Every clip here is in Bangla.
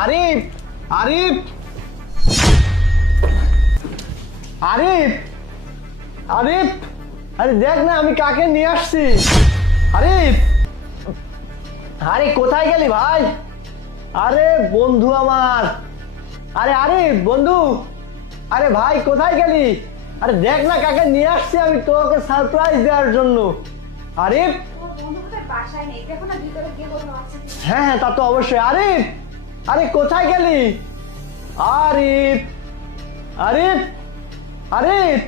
আরিফ, আরিফ, আরিফ, আরিফ, আরে দেখ না আমি কাকে নিয়ে আসছি। আরিফ, আরে কোথায় গেলি ভাই? আরে বন্ধু আমার, আরে আরিফ বন্ধু, আরে ভাই কোথায় গেলি? আরে দেখ না কাকে নিয়ে আসছি আমি তোকে সারপ্রাইজ দেওয়ার জন্য। আরিফ, হ্যাঁ হ্যাঁ তা তো অবশ্যই। আরিফ, আরে কোথায় গেলি? আরিফ, আরিফ, আরিফ,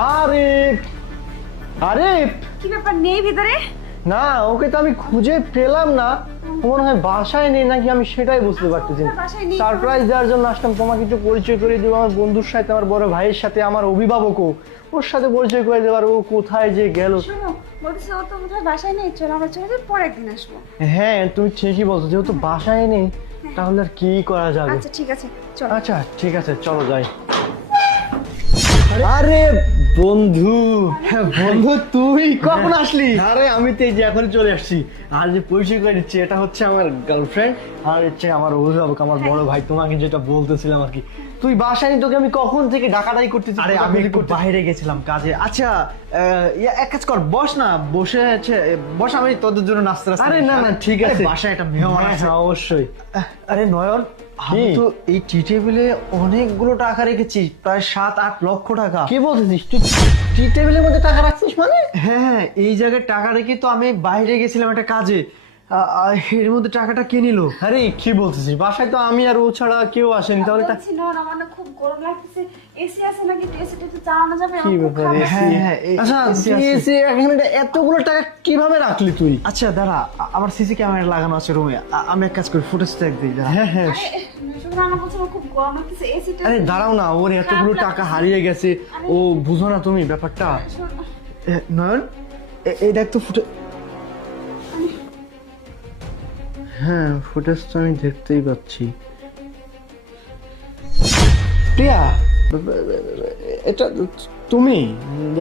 আরিফ, আরিফ, কি ব্যাপার নেই ভিতরে? না ওকে তো আমি খুঁজে পেলাম না। মনে হয় বাসায় নেই নাকি আমি সেটাই বুঝতে পারতেছি না। বাসায় নেই। সারপ্রাইজ দেওয়ার জন্য আসলাম, তোমাকে একটু পরিচয় করে দেবো আমার বন্ধুর সাথে, আমার বড় ভাইয়ের সাথে, আমার অভিভাবকও ওর সাথে পরিচয় করে দেবার। ও কোথায় যে গেল। শোনো, বলতেছে ও তো বোধহয় বাসায় নেই, চলো আমরা চলে যাই, পরের দিন আসবো। হ্যাঁ তুমি ঠিকই বলছো, যেহেতু বাসায় নেই তাহলে আর কি করা যাবে। আচ্ছা ঠিক আছে চলো। আচ্ছা ঠিক আছে চলো যাই। আরে বন্ধু, হ্যাঁ বন্ধু তুই কখন আসলি? আরে আমি তো এই যে এখন চলে আসছি। আর যে পরিচয় করে দিচ্ছি, এটা হচ্ছে আমার গার্লফ্রেন্ড আর হচ্ছে আমার অভিভাবক, আমার বড় ভাই। তোমাকে যেটা বলতেছিলাম আর কি, তুই বাসায় তোকে আমি কখন থেকে ডাকাডাকি করতেছি। আরে আমি একটু বাইরে গেছিলাম কাজে। আচ্ছা এক কাজ কর, বস না, বসে আছে বস, আমি তোদের জন্য নাস্তা রাস্তা আরে না না ঠিক আছে, বাসায় একটা মেহমান হ্যাঁ, আছে। হ্যাঁ, অবশ্যই। আরে নয়ন, আমি তো এই টি টেবিলে অনেকগুলো টাকা রেখেছি, প্রায় 7-8 লক্ষ টাকা। কি বলছিস তুই? টি টেবিলের মধ্যে টাকা রাখছিস মানে? হ্যাঁ হ্যাঁ, এই জায়গায় টাকা রেখে তো আমি বাইরে গেছিলাম একটা কাজে। এর মধ্যে টাকাটা কে নিল? আরে কি বলতেছিস? বাসায় তো আমি আর ও ছাড়া কেউ আসেনি, তাহলে বলছি না, আমার না খুব গরম লাগতেছে, এসি আছে নাকি? এসিটা একটু চালানো যাবে? কি আমার খুব ব্যাপার? খারাপ হ্যাঁ, লাগছে। হ্যাঁ, আচ্ছা AC আছে। এখানে এতগুলো টাকা কিভাবে রাখলি তুই? আচ্ছা দাঁড়া, আমার সিসি ক্যামেরা লাগানো আছে রুমে, আমি এক কাজ করি, ফুটেজ দেখ দিই দাঁড়া। হ্যাঁ হ্যাঁ। শোনো, আমার বলছে আমার খুব গরম লাগতেছে, এসিটা আরে দাঁড়াও না, ওর এতগুলো টাকা হারিয়ে গেছে, ও বুঝো না তুমি ব্যাপারটা? নয়ন, এই দেখ তো ফুটে। হ্যাঁ ফুটেজ তো আমি দেখতেই পাচ্ছি। প্রিয়া, এটা তুমি?